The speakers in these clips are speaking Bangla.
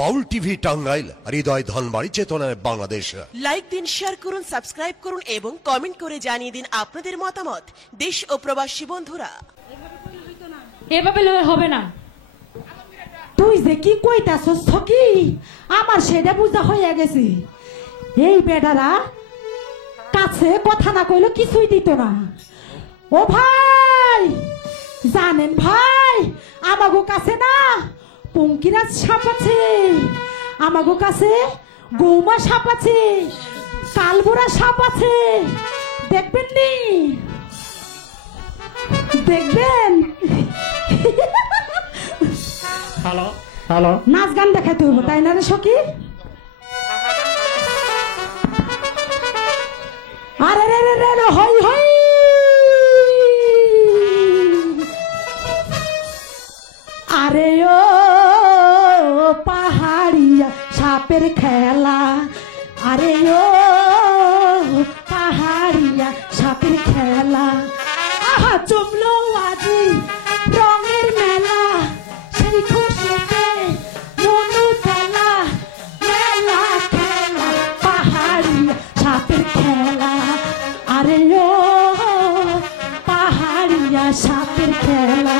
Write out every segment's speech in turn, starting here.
বাউল টিভি টাঙ্গাইল, হৃদয় ধনবাড়ি, চেতনায় বাংলাদেশ। লাইক দিন, শেয়ার করুন, সাবস্ক্রাইব করুন এবং কমেন্ট করে জানিয়ে দিন আপনাদের মতামত। দেশ ও প্রবাসী বন্ধুরা, এভাবে হবে না। তুই যে কি কইতাছস সকি, আমার সেটা বুঝা হইয়া গেছে। এই বেটারা কাছে কথা না কইলো কিছুই দিত না। ও ভাই, জানেন ভাই, আমাগো কাছে না পঙ্কিরাজ সাপ আছে, আমাগো কাছে গৌমা সাপ আছে, কালবুড়া সাপ আছে, দেখবেন নি? দেখবেন? হ্যালো হ্যালো, নাচ গান দেখাতে হবো তাই না রে সখী? আরে রে রে রে হই হই, আরে ও পাহাড়িয়া সাপের খেলা, আরে ও পাহাড়িয়া সাপের খেলা, আহা জমলো আজি রঙের মেলা, সেই খুশিতে মনু তলা, মেলা খেলা পাহাড়িয়া সাপের খেলা, আরে ও পাহাড়িয়া সাপের খেলা।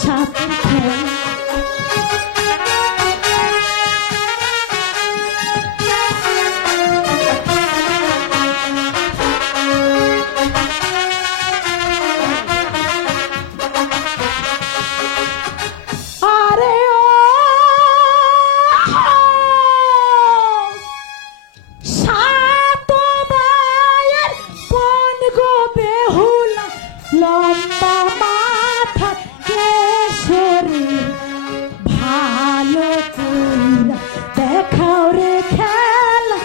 সাপের খেলা, আরে ও সাত ভাইয়ের কোন গো বেহুলা, লম্বা মাথা কেশরে, ভালো কইরা দেখাও রে খেলা,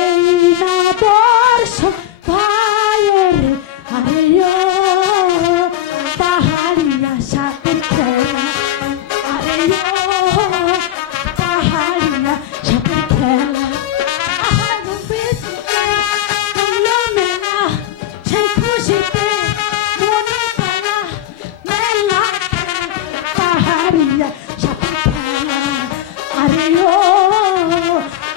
এই না দর্শক ভাইয়ের, আরে ও পাহাড়িয়া সাপের খেলা, আরে ও পাহাড়িয়া সাপের খেলা, সেই খুশিতে মনে পালা, মেলা পাহাড়িয়া সাপের খেলা, আরে ও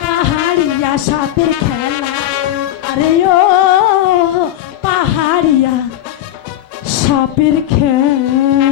পাহাড়িয়া সাপের খেলা, আরে ও পাহাড়িয়া সাপের খেলা।